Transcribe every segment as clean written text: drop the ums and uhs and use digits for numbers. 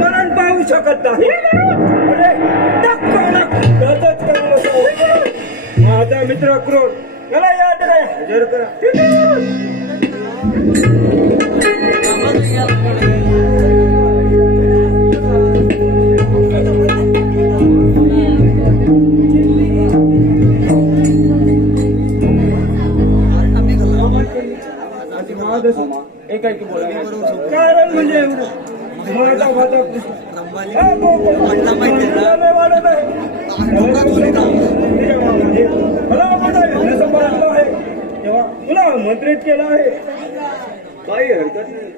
मरण पाहू शकत नाही. माझा मित्र क्रोध त्याला या हजर करा. कारण म्हणजे माझा माझा तेव्हा तुला आमंत्रित केलं आहे. काही हरकत नाही.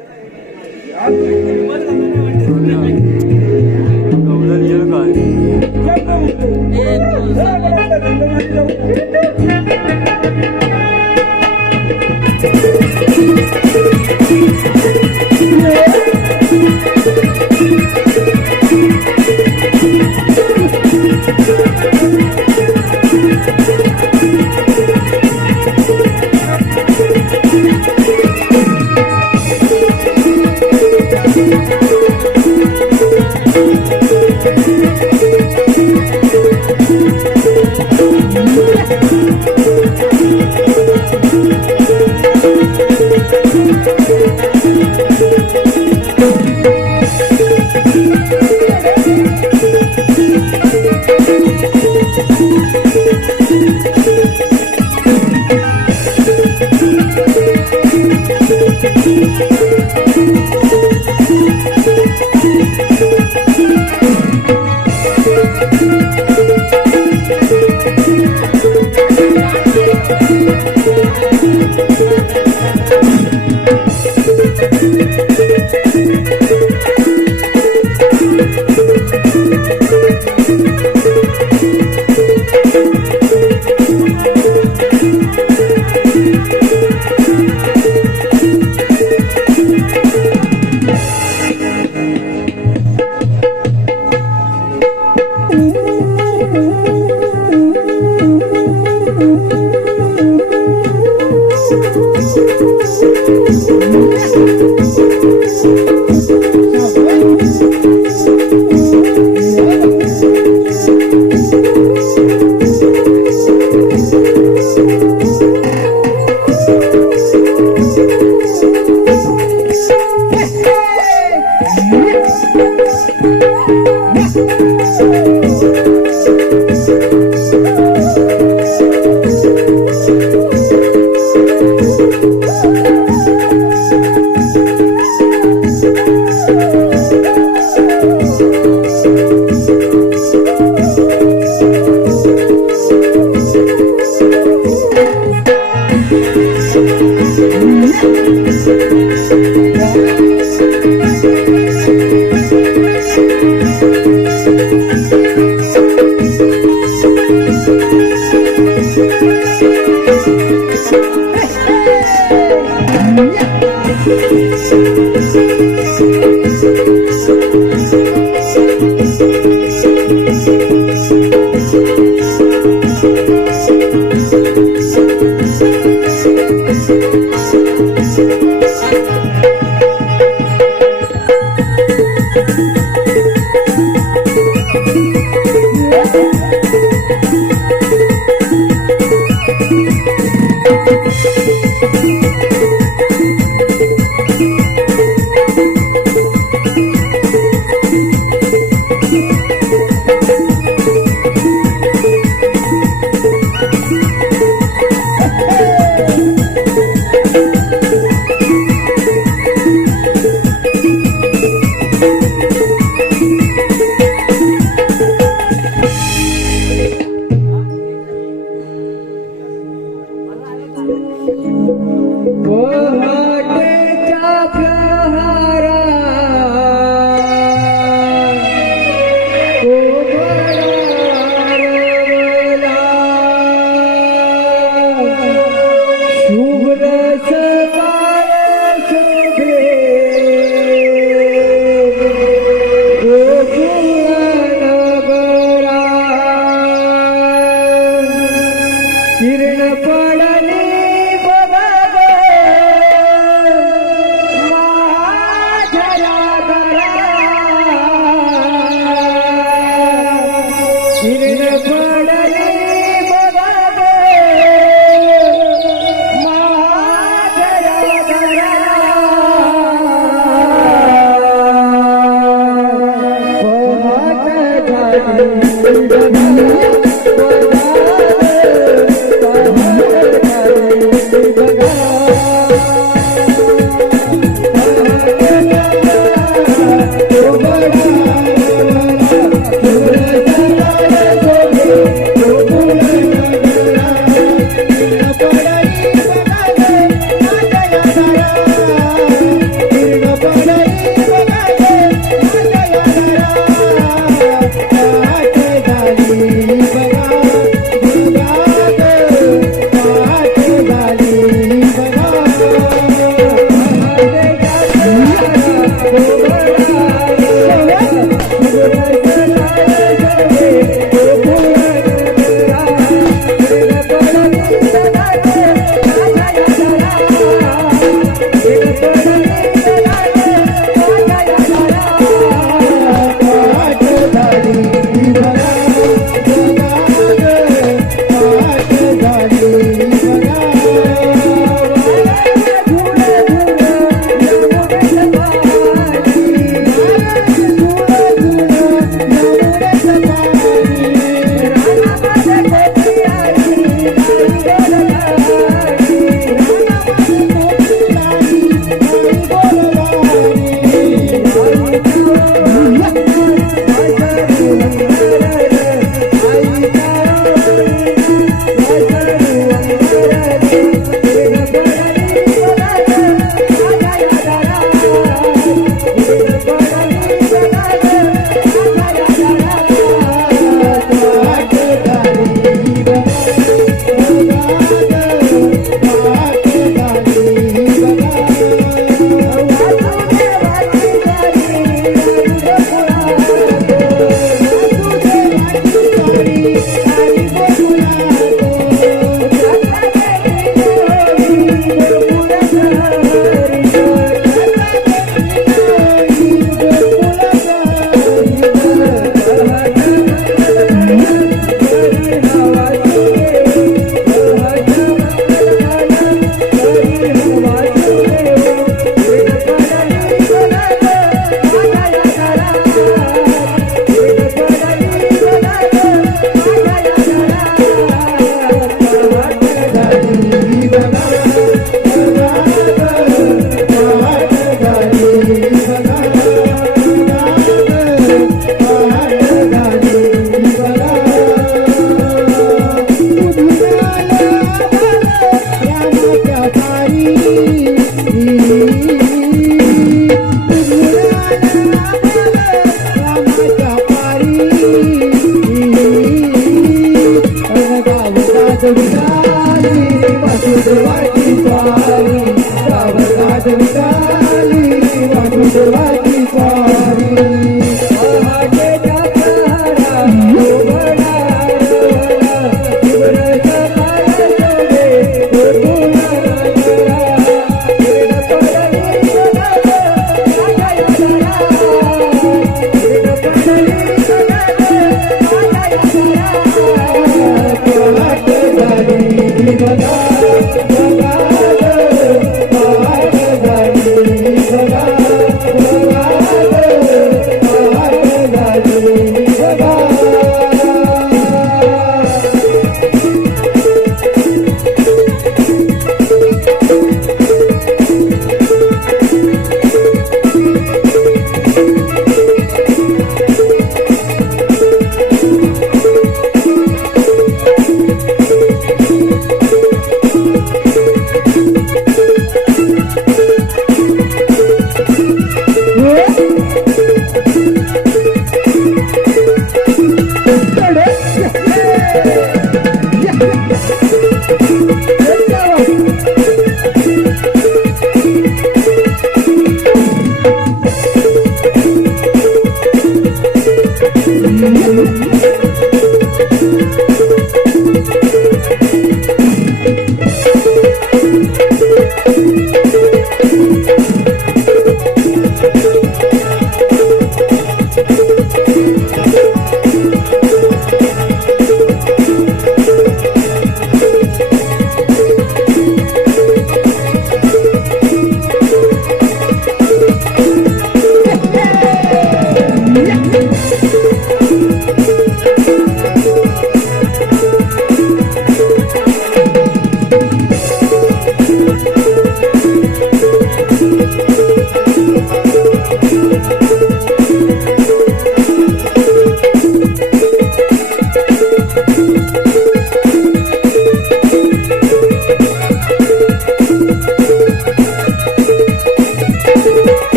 Bye.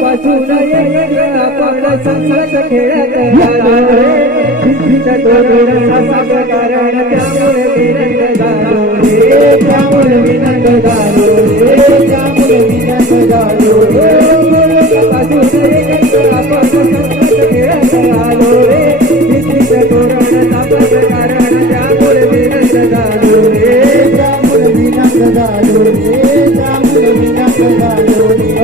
पासून आपण संगत खेळत आलो रे कारण त्यामुळे विनंद झालो रे त्यामुळे विनंद झालो रे त्यामुळे विनंद झालो रे पासून आपण संगत खेळत आलो रे तोरण सापत कारण त्यामुळे विनंद झालो रे त्यामुळे विनंद झालो रे त्यामुळे विनंद झालो रे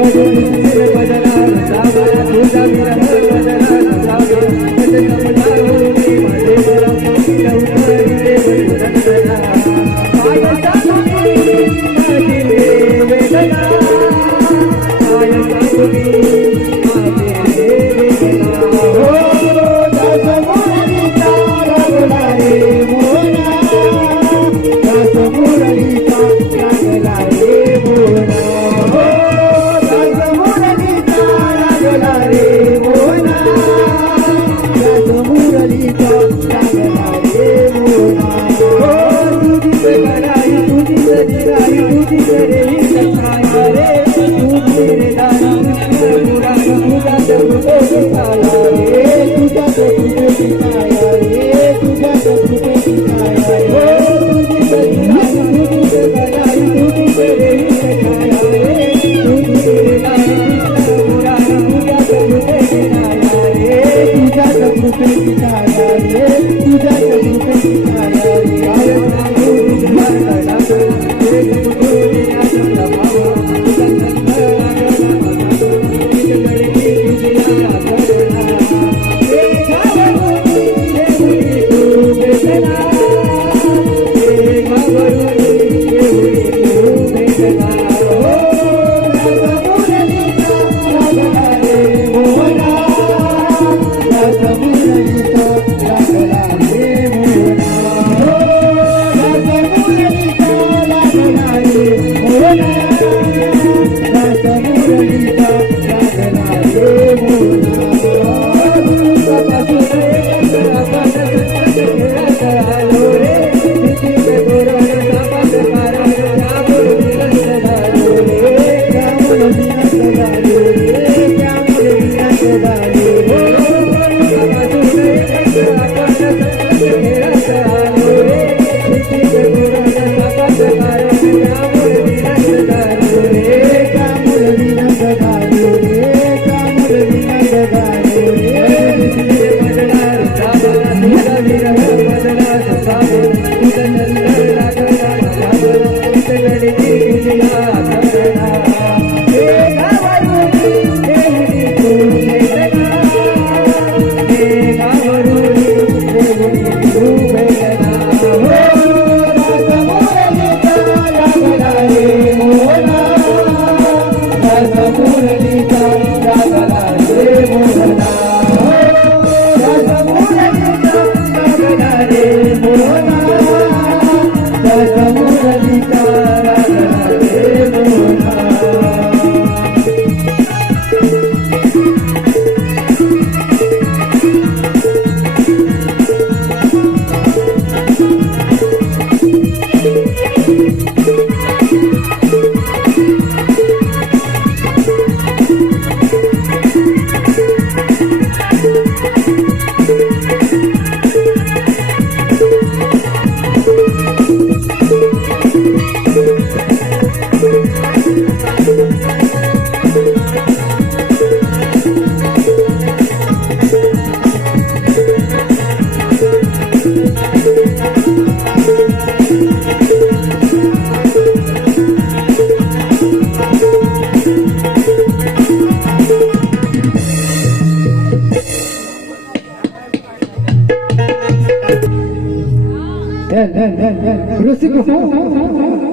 रसिक हो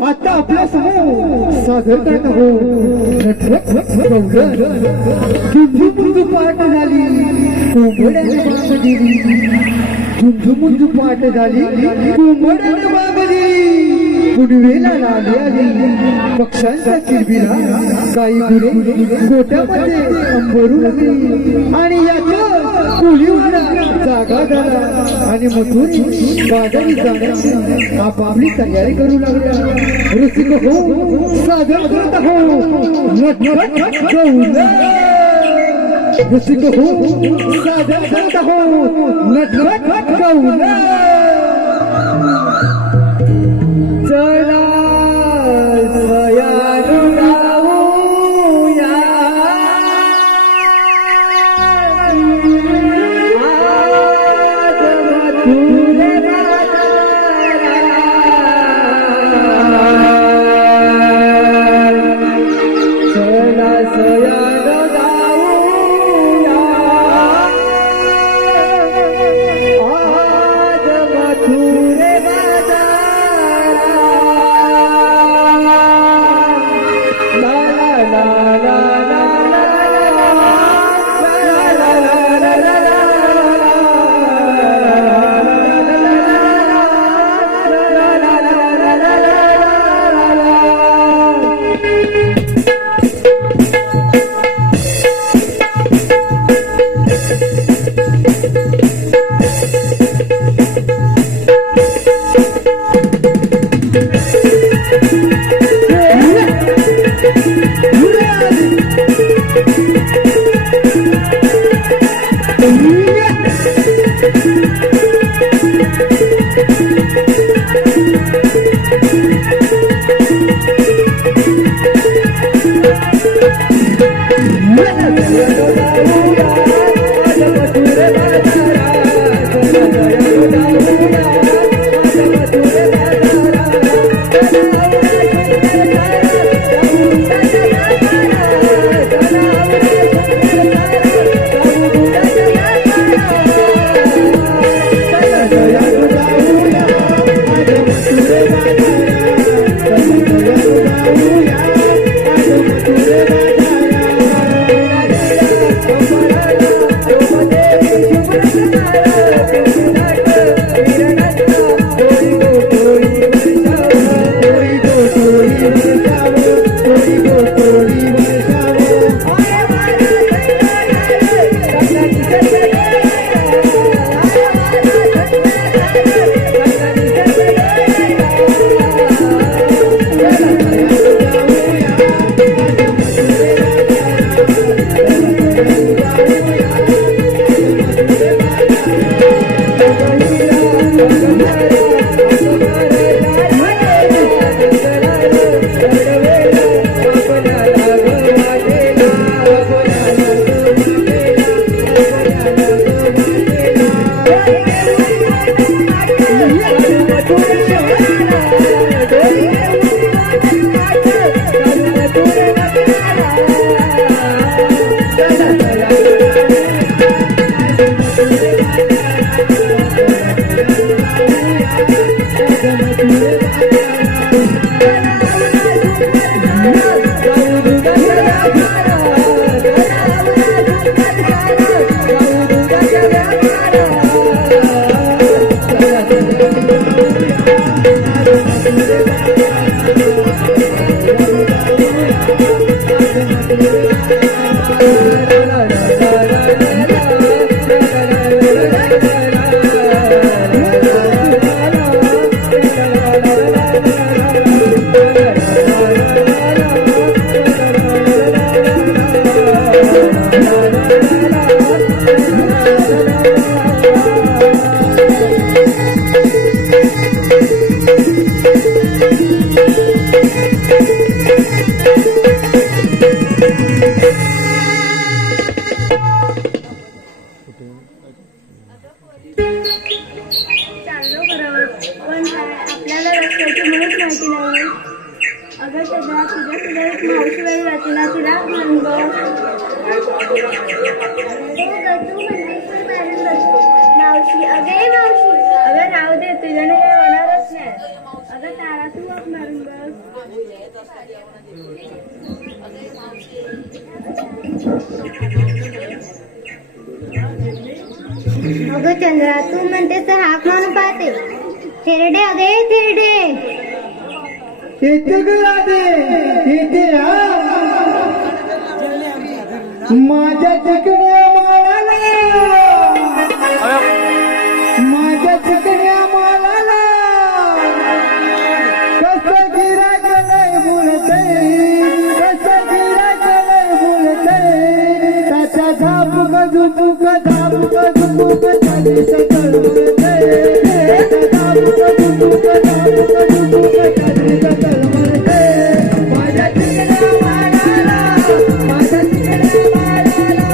आता आपल्या समोर सादर करत हो झुंझुमुंजू पाठ झाली कोंबड्याने बाग दिली झुंझुमुंजू पाठ झाली कोंबड्याने बाग दिली पुनवेला लाली आली पक्ष्यांचा किरबिरा गाई गुरे गोट्यामध्ये अंबरू लागली आणि याचं कुलीवाडा जागा झाला आणि मथुरी बाजारी जाण्याची आपापली तयारी करू लागल्या. ऋषिक हो सादर करत हो नटनट गौला. ऋषिक हो सादर करत हो नटनट गौला. चला स्वयानु गाऊया चाललो बरोबर पण आपल्याला रस्त्याची मुळीच माहिती नाही. अगं सध्या तुझ्या सुद्धा एक मावशी वेळी राहते ना, तिला म्हणून मावशी अगे मावशी अगं राहू दे, तुझ्याने काही होणारच नाही. अगं तारा तू वाप मारून अगं चंद्रा, तू म्हणतेस तर हाक मारून पाहते. थेरडे अगे थेरडे, येते ग राधे, येते माझ्या तिकडे माळाला. दाबूक चालीस तळमळते दाबूक चालीस तळमळते माझ्या चिकण्या बाळाला माझ्या चिकण्या बाळाला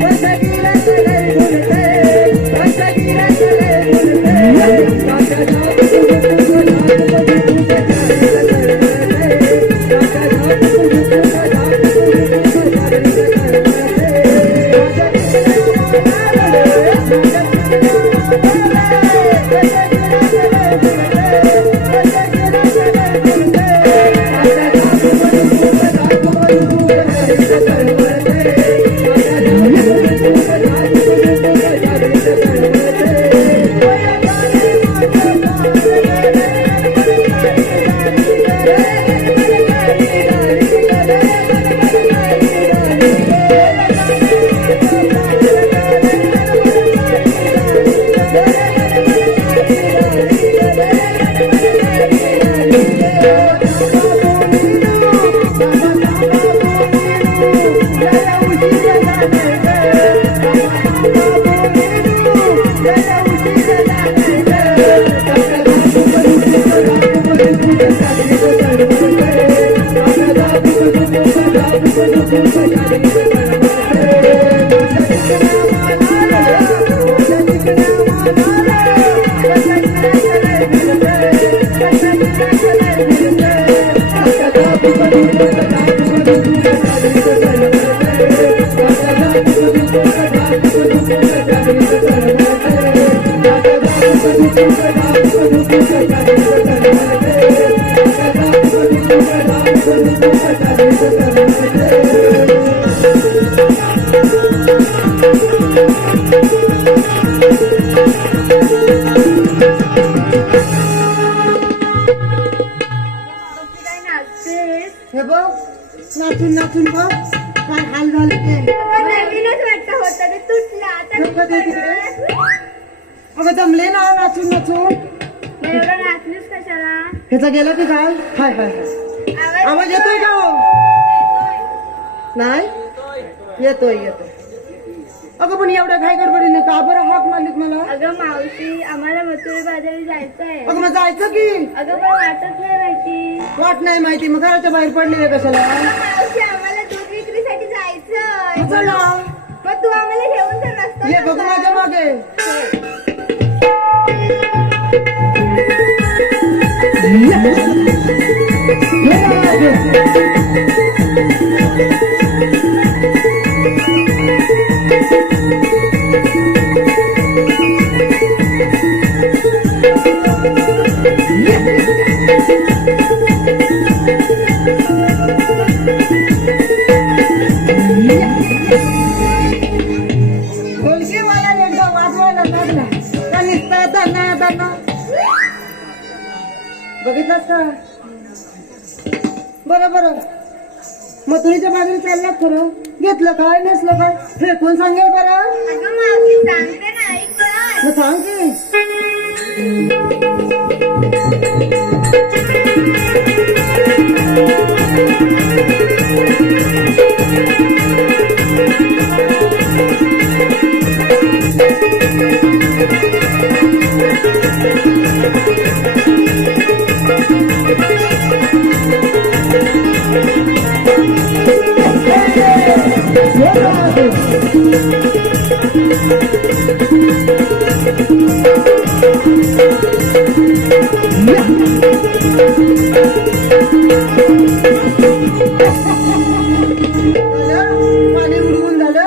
कसं गिरा चढे बोलते कसं गिरा चढे बोलते माझ्या दाबूक हे बघ नाचून नाचून बघ काय हाल झाले ते नवीनच वाटतं होतं ते तुटलं आता नको दे तिकडे. अगं दमले ना नाचून नाचून मग एवढं नाचलीस कशाला ह्याचा गेला की काय हाय हाय आवाज येतोय का हो नाही येतोय येतोय अगं पण एवढ्या घाई गडबडीने का बरं हाक मारलीत मला अगं मावशी आम्हाला मथुरे बाजारी जायचंय अगं मग जायचं की अगं पण वाटत नाही माहिती वाट नाही माहिती मग घराच्या बाहेर पडलेले कशाला मावशी आम्हाला दूध विक्रीसाठी जायचंय चला मग तू आम्हाला घेऊन तर रस्ता ये बघू माझ्या मागे ढोलकीवाला एकदा वाजवायला लागला का नुसता दना दना बघितलंस का बरं बरं मथुरीच्या बाजूने चालला खरं घेतलं काय नसलं काय हे कोण सांगेल बरं अगं मावशी सांगते ना ऐक तर. मग सांग की पाणी उडवून झालं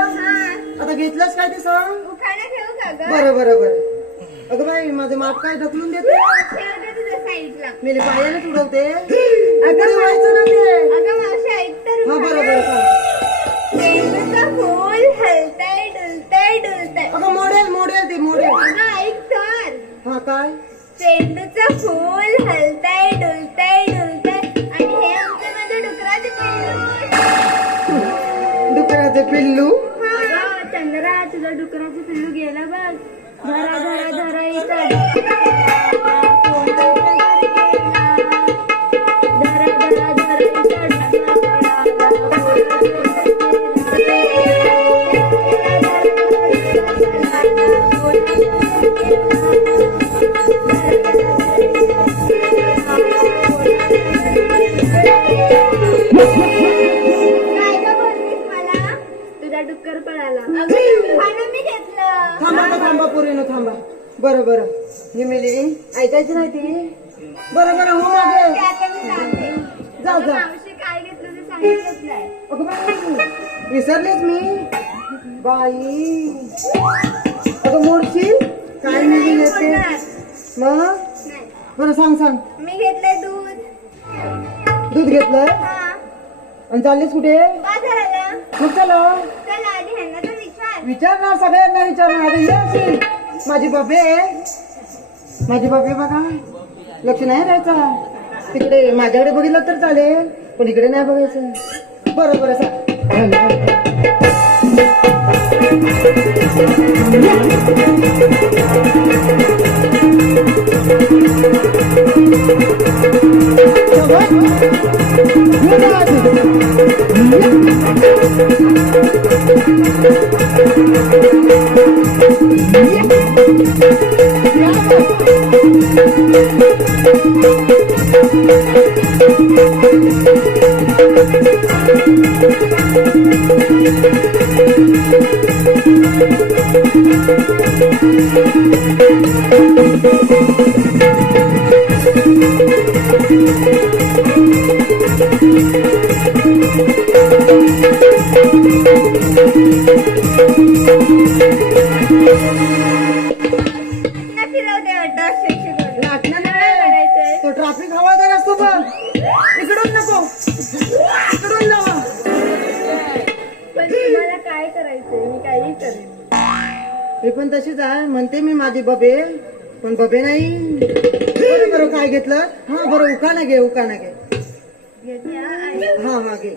आता घेतलंस काय ते सांग उखाणा ठेवू का गं बरं बरं बरं अगं बाई माझं माप काय ढकलून देते ठेवते तुझ्या साईडला मेले पायानेच उडवते अगं व्हायचं ना ते अगं मावशी ऐक तर हा बरं बरं सांग झेंडूचं फूल हलतंय डुलतंय डुलतंय अगं मॉडेल मॉडेल ती मॉडेल अगं ऐक तर हा काय झेंडूचं फूल हलतंय डुलतंय डुलतंय आणि हे आमचं माझं डुकराचं पिल्लू डुकराचे पिल्लू अगं चंद्रा तुझं डुकराचं पिल्लू गेलं बघ धरा धरा धरा इथं काय का बोललीस मला? तुझा डुक्कर पळाला. अगं खाणं मी घेतलं. थांबा पोरीनो थांबा. बरं ही मेली ऐकायची नाही ती. बरं हो मागे ते आता मी सांगते. जा. मावशी काय घेतलं ते सांगितलंच नाही. अगं बाई, विसरलेच मी बाई. अगं मोडशी काय मिळली नाही येते बोलणार. मग नाही. बरं सांग मी घेतलंय दूध. दूध घेतलं हा. आणि चाललीस कुठे? बाजाराला. मग चला चल आधी ह्यांना तर विचार. विचारणार सगळ्यांना विचारणार. आता ये असेल माझी बाबे बघा लक्ष नाही द्यायचा तिकडे. माझ्याकडे बघितलं तर चालेल पण इकडे नाही बघायचं. बरं ना फिरवते वाटतं अक्षरशः करून. नाटणं काय करायचंय? तो ट्रॅफिक हवालदार असतो बघ. इकडून नको इकडून जावा. पण तुम्हाला काय करायचंय? मी काही करेन. मी पण तशीच आहे म्हणते मी माझी बबे पण बबे नाही. बरं काय घेतलं? हा बरं उकाना घे घेते हा. आणि हा घे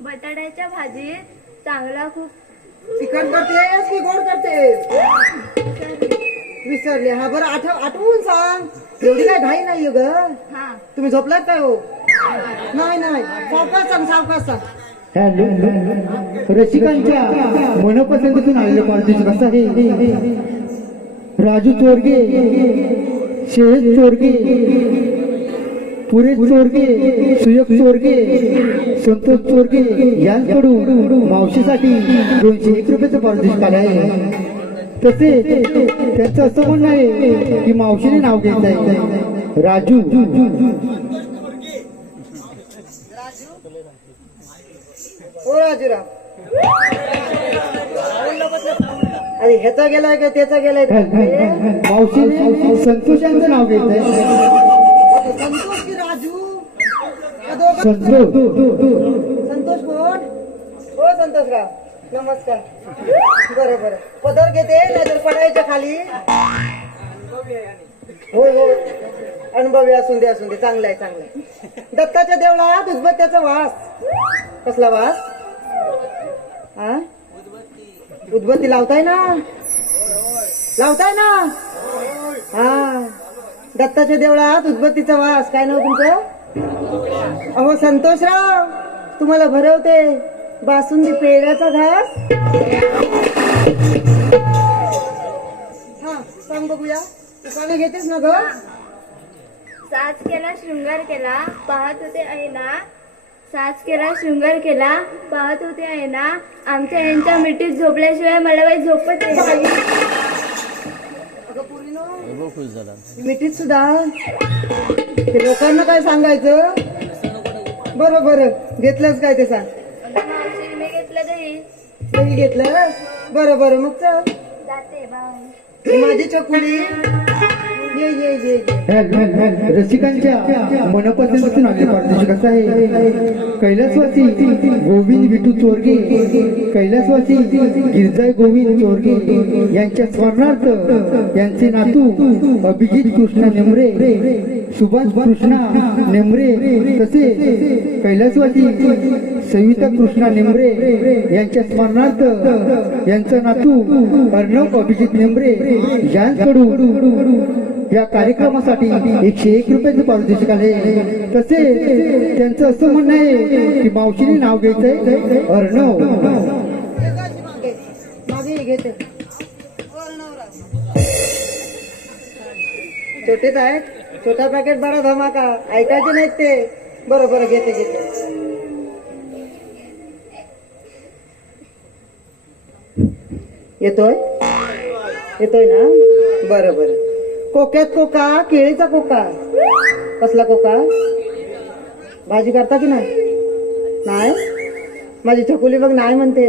बटाट्याच्या भाजीत चांगला खूप तिखट करतेस की गोड करतेस? विसरले. हा बरं आठवून सांग. एवढी काय घाई नाही ग. हा. तुम्ही झोपलात काय हो? नाही सावकाश सांग. हॅलो रसिकांच्या मनपसंतीतून आलेले पारदेश कसा आहे? राजू चोरगे, शेष चोरगे, पुरेश चोरगे, सुयक चोरगे, संतोष चोरगे यांकडून मावशीसाठी 201 रुपयाचं पारितोषिक आले आहे. तसे त्यांचं असं म्हणणं आहे की मावशीने नाव घ्यायचं आहे राजू. हो राजूराव. अरे ह्याचा गेलाय का त्याचा गेलाय? मावशीने संतोष यांचं नाव घ्यायचंय. संतोष की राजू? संतोष संतोष कोण? हो संतोषराव नमस्कार. बरं पदर घेते नाहीतर पडायच्या खाली. हो अनुभवी असून दे चांगलं आहे. दत्ताच्या देवळात उदबत्त्याचा वास. कसला वास? हा उदबत्ती लावताय ना? हा दत्ताच्या देवळात उदबत्तीचा वास. काय नाव तुमचं? अहो संतोषराव तुम्हाला भरवते बासुंदी पेढ्याचा घास. हा सांग बघूया. दुकाने घेतेस ना ग? साज केला शृंगार केला पाहत होते ऐना. साज केला शृंगार केला पाहत होते ऐना. आमच्या यांच्या मिठीत झोपल्याशिवाय मला काही झोपत नाही. अगं पोरीनो मिठीत सुद्धा ते लोकांना काय सांगायचं? बरं घेतलंच काय ते सांग. मावशी मी घेतलं दही. दही घेतलं? बरं मग चल जाते बाय. माझी चकुली. ये रसिकांच्या मनपसंतीतून आलेले पारदेश कसा आहे? कैलासवासी गोविंद विठू चोरगे, कैलासवासी गिरजाई गोविंद चोरगे यांच्या स्मरणार्थ यांचे नातू अभिजित कृष्णा नेमरे, सुभाष कृष्णा नेमरे तसे कैलासवासी सविता कृष्णा नेमरे यांच्या स्मरणार्थ यांचा नातू अर्णव अभिजित नेमरे यांकडून या कार्यक्रमासाठी 101 रुपयाचं पारितोषिक आले. तसे त्यांचं असं म्हणणं आहे की मावशीने नाव घ्यायचंय अर्णव. मागे घेते. छोटेच आहेत. छोटा पॅकेट बडा धमाका. ऐकायचे नाहीत ते. बरं बरं घेते घेते. येतोय येतोय ना. बरं बरं. कोक्यात कोका केळीचा कोका. कसला कोका? भाजी करता की नाही? नाही. माझी छकुली बघ नाही म्हणते.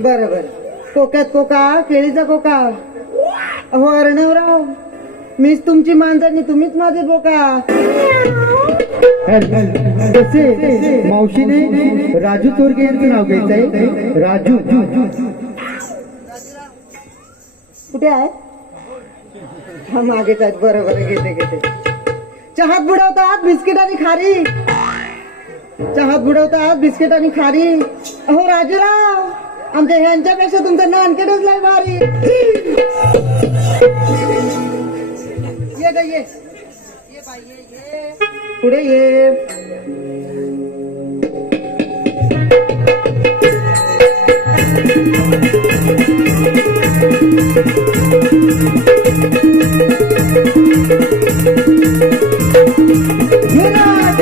बरं बरं. कोक्यात कोका केळीचा कोका. अहो अर्णवराव, मीच तुमची मांजरणी, तुम्हीच माझे बोका. तसे मावशीने राजू चोरगे यांचं नाव घ्यायचंय. राजू कुठे आहे? हा मागेच आहेत. बरं बरं घेते घेते. चहात बुडवतात बिस्किट आणि खारी. चहात बुडवतात बिस्किट आणि खारी. अहो राजूराव, आमच्या ह्यांच्यापेक्षा तुमचं नानकेटच लय भारी. ये ग ये. ये बाई ये. पुढे ये. ये राज.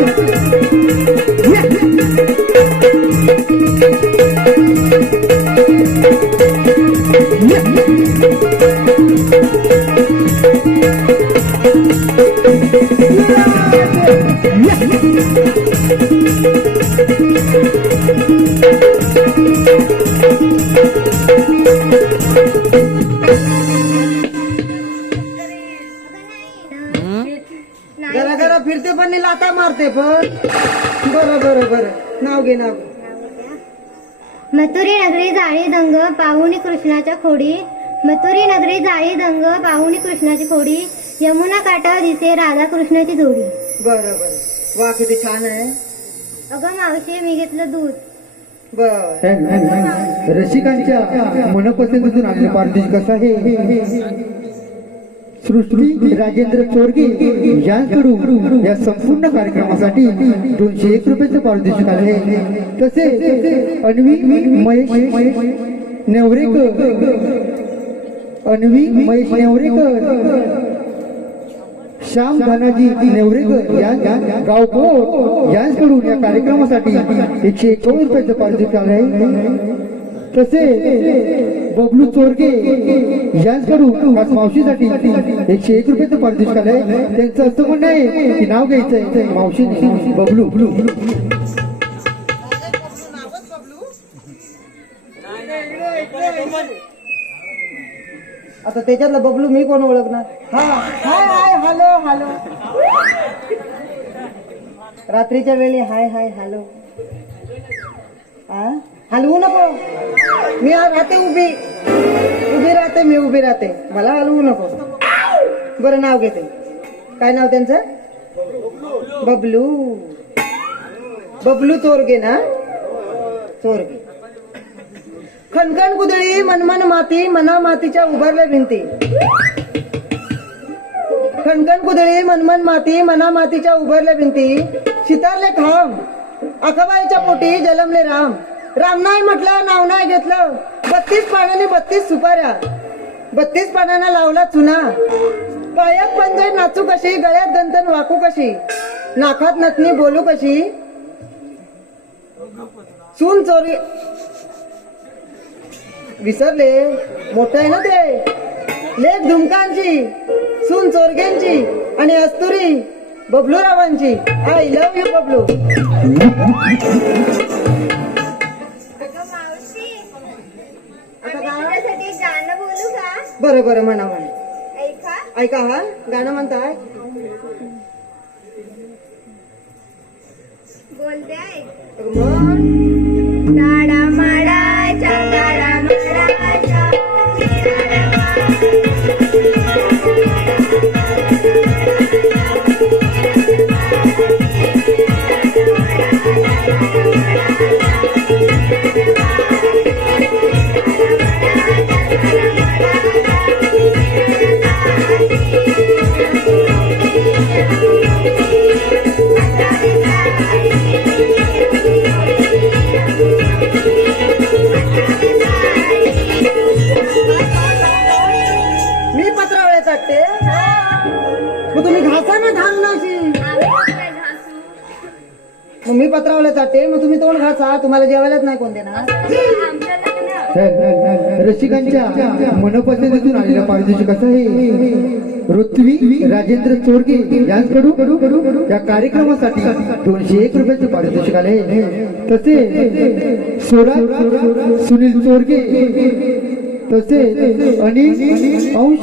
जरा जरा फिरते पण लाता मारते पण. बरं बरं बरं. नाव घे नाव. मथुरी नगरी जाळी दंग पाहुणी कृष्णाच्या खोडी. मथुरी नगरी जाळी दंग पाहुणी कृष्णाची खोडी. यमुना काठावर दिसे राधा कृष्णाची जोडी. बरं बरं. वा किती छान आहे. अगं मावशी, मी घेतलं दूध. बर. रसिकांच्या मनपसंतीतून आलेले पारितोषिक कसं आहे. सृष्टी राजेंद्र चोरगे यांकडून या संपूर्ण कार्यक्रमासाठी 201 रुपयाचं पारितोषिक आले. तसेच अन्वी महेश नेवरेकर, श्याम धनाजी नेवरेकर या गावकोट यांकडून या कार्यक्रमासाठी 151 रुपयाचं पारितोषिक आले. तसेच बबलू चोरगे यांकडून आज मावशीसाठी 101 रुपयाचं पारितोषिक आलंय. त्यांचं असं म्हणणं आहे की नाव घ्यायचंय मावशी बबलू. आता त्याच्यातला बबलू मी कोण ओळखणार. हा हाय हाय हॅलो हॅलो. रात्रीच्या वेळी हाय हाय हॅलो. हा हलवू नको. मी राहते उभी राहते. मी उभी राहते. मला हलवू नको. बरं नाव घेते. काय नाव त्यांचं? बबलू. बबलू चोरगे ना. चोरगे. खणखण कुदळी मनमन माती मना मातीच्या उभारल्या भिंती. खणखण कुदळी मनमन माती मना मातीच्या उभारल्या भिंती. शितारले खांब अकाबाईच्या पोटी जलमले राम. राम नाही म्हटलं, नाव नाही घेतलं. 32 पानाने 32 सुपाऱ्या. 32 पानांना लावला चुना. पायात पंजे नाचू कशी, गळ्यात दंतन वाकू कशी, नाकात नथनी बोलू कशी. सून चोरी विसरले. मोठं आहे ना ते. लेख धुमकांची, सून चोरग्यांची आणि अस्तुरी बबलूरावांची. I love you Bablu. माझ्यासाठी गाणं बोलू का? बरं बरं म्हणा म्हणा. ऐका. ऐका. हा गाणं म्हणताय. बोलते ऐक. म्हण. ताडा माडाच्या ताडा माडाच्या मग तुम्ही घासा ना धान नाशी आम्ही काय घासू मग मी पत्रावलं जाते मग तुम्ही तोंड घासा तुम्हाला जेवायलाच नाही कोण देणार आमचं लग्न रसिकांच्या मनपसंतीतून आलेल्या पारितोषिकाचं हे ऋत्वी राजेंद्र चोरगे यांच्याकडून या कार्यक्रमासाठी 201 रुपयाचे पारितोषिक आले. तसे स्वराज सुनील चोरगे तसे अनिल अंश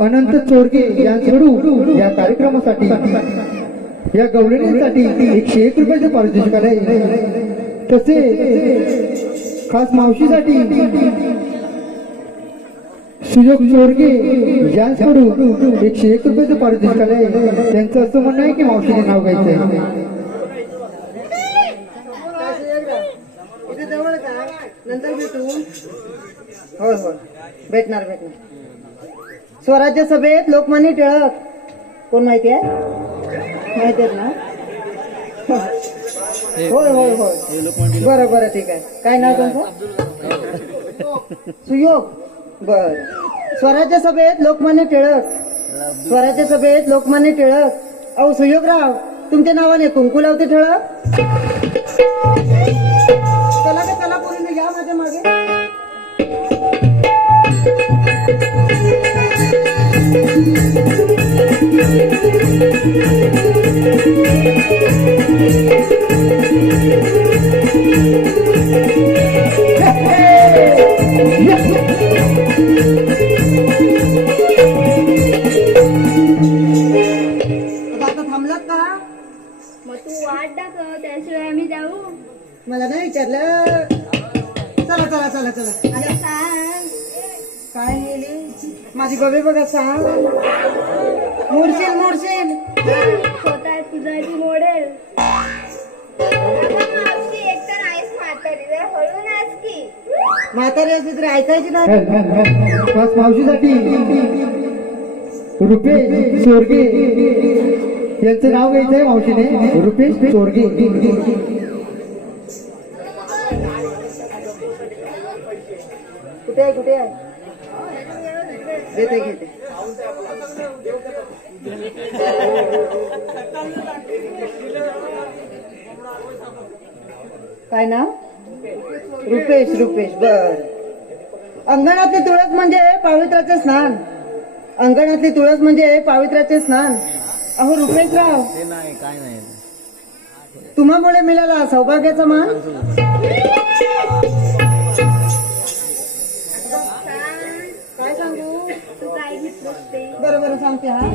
अनंत चोरगे यांच्याकडून या कार्यक्रमासाठी या गवळणीसाठी 101 रुपयाचे पारितोषिक आले. तसे खास मावशीसाठी सुयोग चोरगे यांच्याकडून 101 रुपयाचे पारितोषिक आले. त्यांचं असं म्हणणं आहे की मावशीने नाव घ्यायचंय. इथे जवळ का नंतर भेटू होय होय भेटणार स्वराज्य सभेत लोकमान्य टिळक कोण माहिती आहे माहिती आहेत ना होय होय होय बरं बरं ठीक आहे काय नाव तुमचं सुयोग बर स्वराज्य सभेत लोकमान्य टिळक अहो सुयोगराव तुमच्या नावाने कुंकू लावते टिळक चला का चला पोरीने या माझ्या मागे आता थांबलात का मग तू वाट दाखव त्याशिवाय आम्ही जाऊ मला नाही विचारलं चला चला चला चला आता सांग काय नेली माझी बबे बघा सांग मोडशील स्वतः तुझा ती मोडेल मावशी एकतर आईस म्हातारी जरा हळू नाच की म्हातारी असली तरी ऐकायची नाही खास मावशीसाठी रुपेश चोरगे यांचं नाव घ्यायचंय मावशीने. रुपेश चोरगे कुठे आहे घेते काय नाव रुपेश बर अंगणातली तुळस म्हणजे पावित्र्याचे स्नान अहो रुपेशराव तुम्हामुळे मिळाला सौभाग्याचा मान काय सांगू तू काय घेतलंस ते बरोबर सांगते हा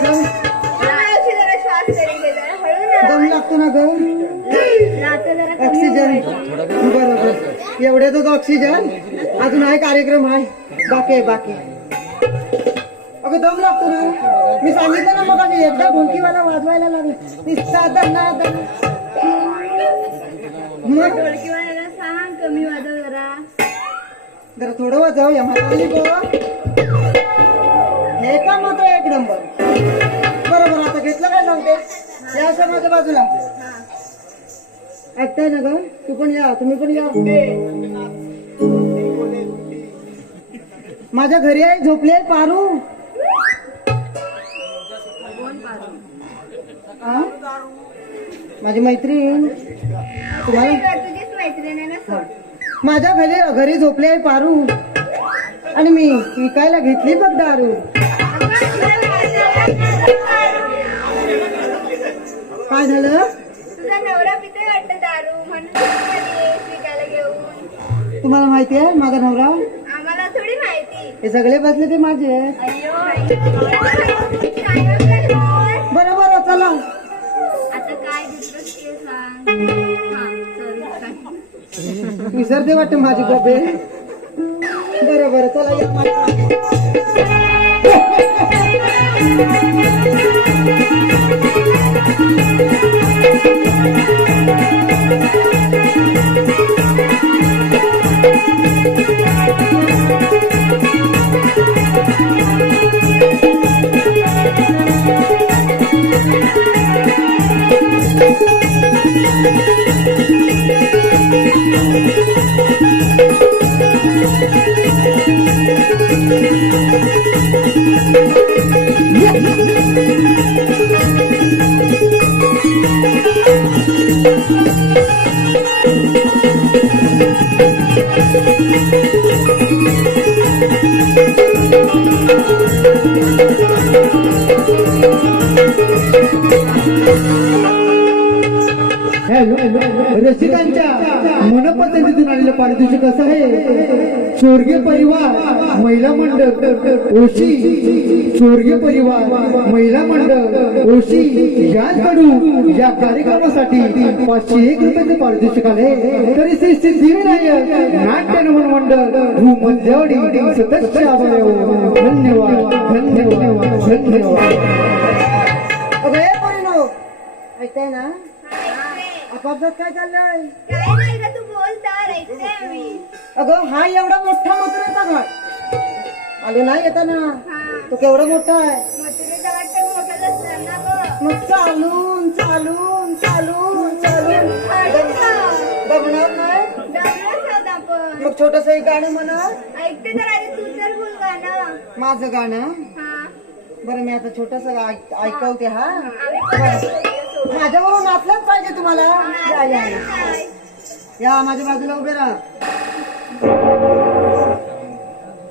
मावशी जरा श्वास तरी घे जरा हळू ना दम लागतो ना ग रात्र जरा कमी ऑक्सिजन व्हायची. बरोबर एवढ्यातच ऑक्सिजन अजून आहे कार्यक्रम आहे बाकी अगं दम लागतो ना मी सांगितलं ना मग एकदा भुंकीवाला वाजवायला लागला निस्ता मग ढोलकीवाल्याला सांग कमी वाजव जरा थोडं वाजव या म्हातारी हे का मात्र एक नंबर बरोबर आता घेतलं काय सांगते या असं माझ्या बाजूला ऐकताय ना ग तू पण या तुम्ही पण या माझ्या घरी आहे झोपले पारू माझी मैत्रीण तुम्हाला तुझीच मैत्रीण आहे ना सोड. माझ्या घरी झोपले आहे पारू आणि मी विकायला घेतली बघ दारू. काय झालं? तुझा नवरा पितोय वाटतं दारू म्हणून तू कधी येस विकायला घेऊन. तुम्हाला माहिती आहे माझा नवरा? आम्हाला थोडी माहिती. हे सगळे बसले ते माझे. अय्यो काय वाटलं बोल? बरं बरं चला. आता काय दिसतोस ते सांग. हा चल. विसरते वाटतं माझी गोबे. बरं बरं चला या माझ्या. रसिकांच्या मनपसंतीतून आलेलं पारितोषिक असं आहे. स्वर्गीय परिवार महिला मंडळ ओशी, स्वर्गीय परिवार महिला मंडळ ओशी यांकडून या कार्यक्रमासाठी 501 रुपयाचं पारितोषिक आले. तरी श्री सिद्धिविनायक नाट्य नमन मंडळ मध्यवाडी सदस्य आभार. धन्यवाद धन्यवाद धन्यवाद. अगं हे परिणव ऐकताय ना? आपापसात काय चाललंय? काय नाही का तू बोलता ऐकते मी. अगं हा एवढा मोठा मथुरेचा घाट आलो ना येताना. तो केवढा मोठा आहे. मथुरेचा वाटतं मोठं असणार ना गं. मग चालून चालून चालून चालून दमणार नाही. दमलोच आहोत आपण. मग छोटस एक गाणं म्हणा. ऐकते तर आधी तू तर बोल गाणं. माझं गाणं. हा बरं मी आता छोटस ऐकवते. हा आम्ही पण ऐकतो. माझ्याबरोबर नाचलंच पाहिजे तुम्हाला. या या या. या माझ्या बाजूला उभे राहा.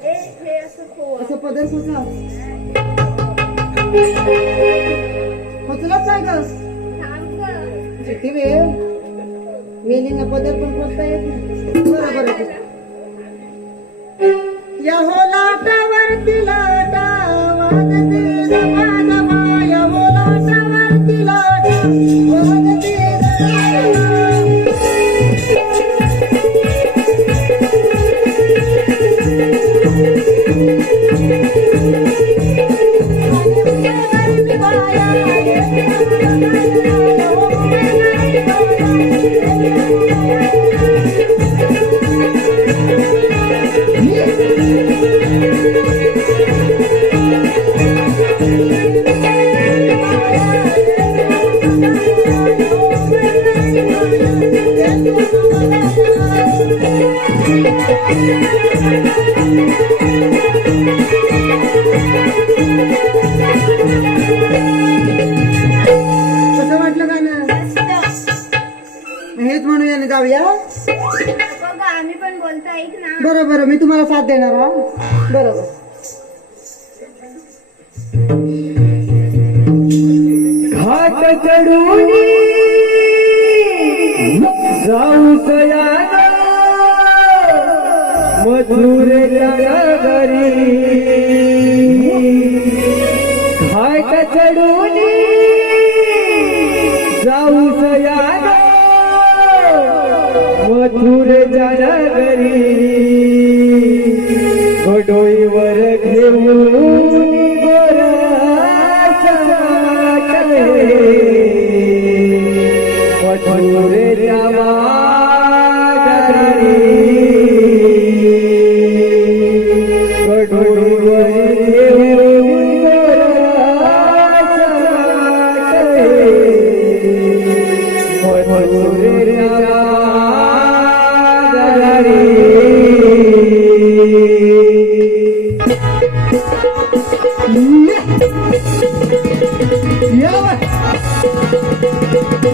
हे असं खोल. असं पदर खोचा खोचलाच नाही ग. थांब गं. किती वेळ मेलींना पदर पण खोचता येत नाही. बरोबर. या हो लाटावरती लाटा वाजते जमा जमा. या हो लाटावरती लाटा वाजते जमा कसं वाटलं गाणं? हेच म्हणूया ना जाऊया. बघ आम्ही पण बोलतो ऐक ना. बरोबर मी तुम्हाला साथ देणार. हा बरोबर. घाट चढून जाऊ सयाना मथुरेच्या नगरी. घाट चढून जाऊ सयाना मथुरेच्या नगरी. गडोईवर घेऊन मथुरेच्या माघारी. गडोईवर घेऊन मथुरेच्या माघारी.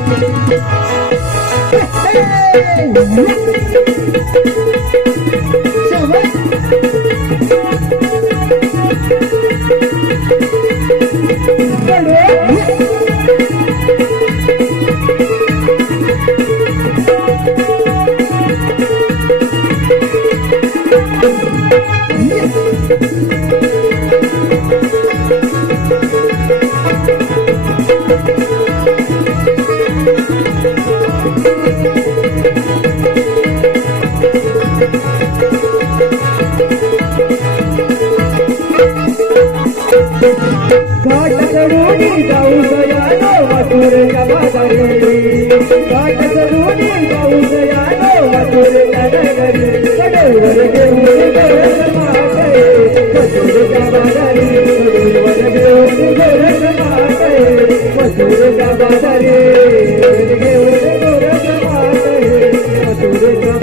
Yeah. घाट चढून जाऊ दयानो मथुरेच्या बाजारी घाट चढून जाऊ दयानो मथुरेच्या नगरी कडवर घेऊन गोरख माटे मथुरेच्या बाजारी कडवर घेऊन गोरख माटे मथुरेच्या बाजारी घेऊन गोरख माटे मथुरेच्या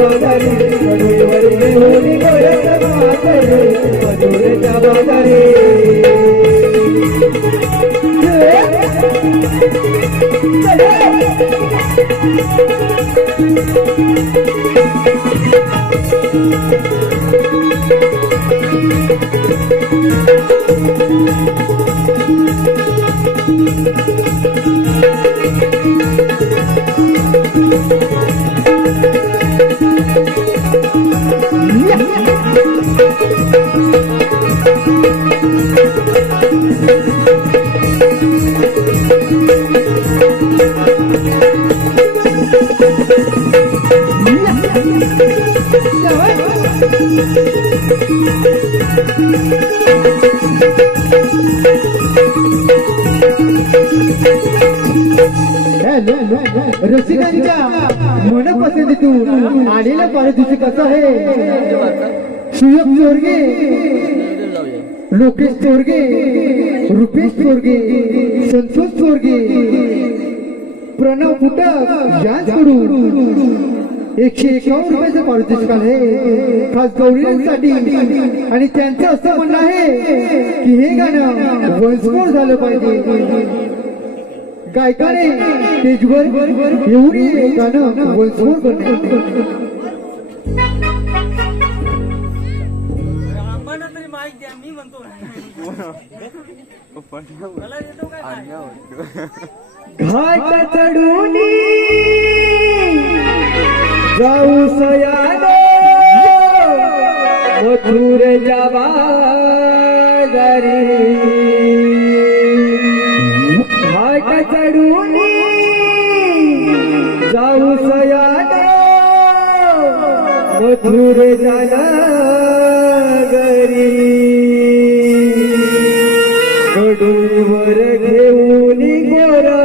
बाजारी कडवर घेऊन गोरख माटे मथुरेच्या बाजारी रसिकांच्या मनपसंतीतून आलेला पारितोषिक कसं आहे? सुयोग चोरगे, लोकेश चोरगे, रुपेश चोरगे, संतोष चोरगे, प्रणव फुटक यांच्याकडून 151 रुपयाचं पारितोषिक आहे खास गौरीसाठी. आणि त्यांचं असं म्हणणं आहे की हे गाणं वंशमोर झालं पाहिजे. गायकाने स्टेजवर येऊन हे गाणं वंशमोर करणे. घाट चढून जाऊ सयानो मथुरेच्या बाजारी घाट चढून जाऊ सयानो मथुरेच्या नगरी कडूवर घेऊन गोरा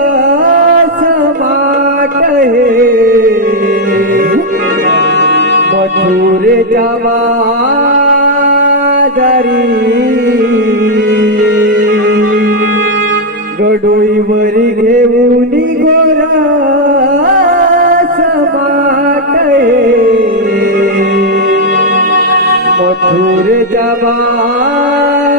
समाट हे मथुरेच्या बाजारी गडोईवर घेऊन गोरा समाट हे मथुरेच्या बाजारी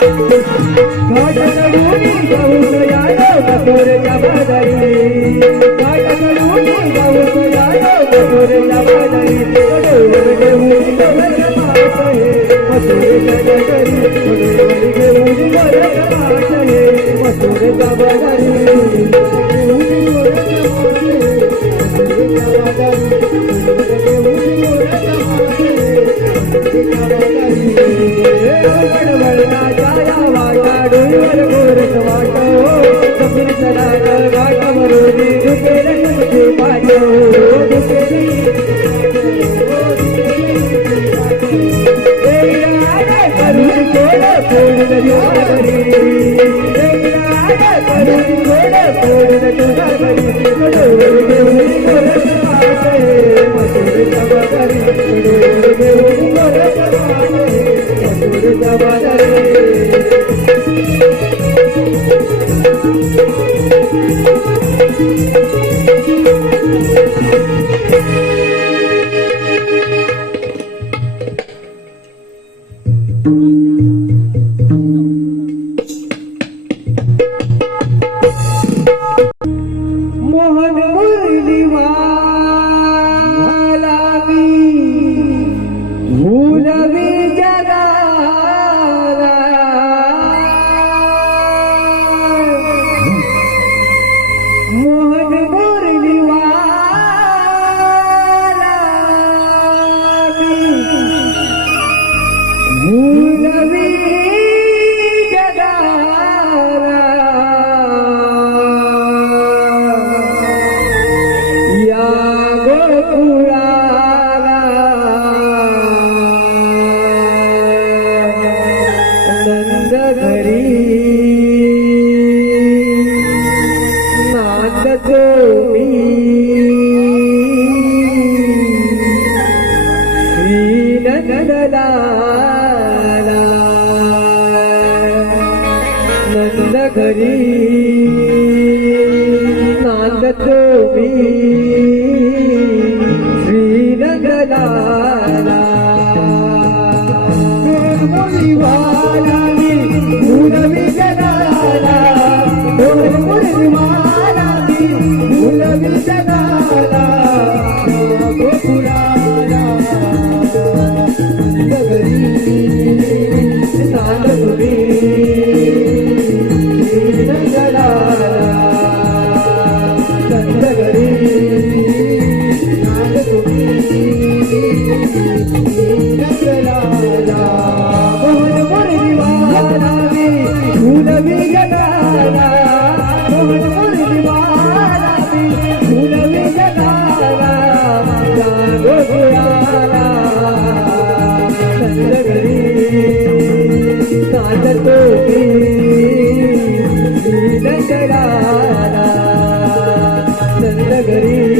घाट चढून जाऊ सयानो मथुरेच्या बाजारी घाट चढून जाऊ सयानो मथुरेच्या बाजारी कडोईवर घेऊन गोरा समाट हे मथुरेच्या नगरी कडोईवर घेऊन गोरा समाट हे मथुरेच्या बाजारी मोहन मुरलीवाला मी भूलवी जगाला मोहन मुरलीवाला मी भूलवी नंद घरी नांदतो मी श्रीनंदलाला मुरलीवाला मी भूलवी जगाला मुरलीवाला मी भूलवी जगाला गोकुळाला नंद घरी नांदतो मी घरी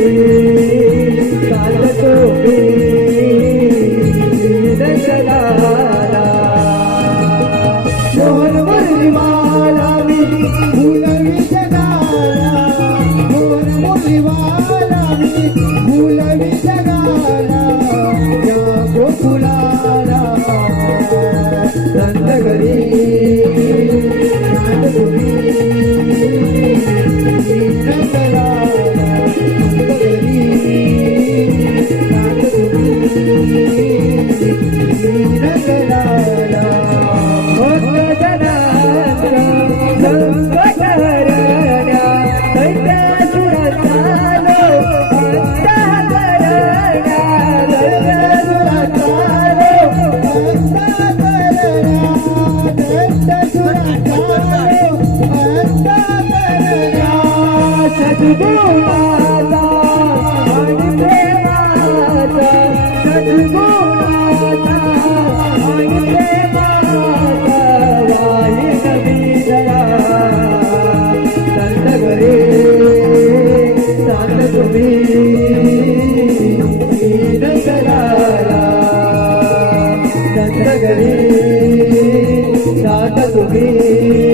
संकट हरण्या दैत्यासुराचा लो अंत करण्या दैत्यासुराचा लो अंत करण्या दैत्यासुराचा लो अंत करण्या सद्गुणाचा आणि प्रेमाचा सद्गुणाचा आणि प्रेमाचा वाही नदी जरा संत घरी संत तुम्ही दीन करारा संत घरी संत तुम्ही